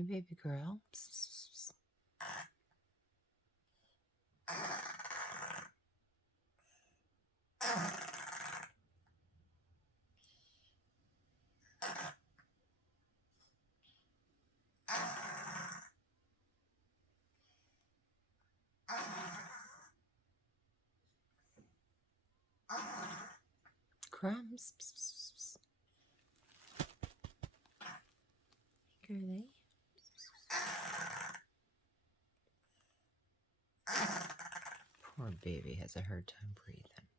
Hey, baby girl. Crumbs. Hey, girly. Poor baby has a hard time breathing.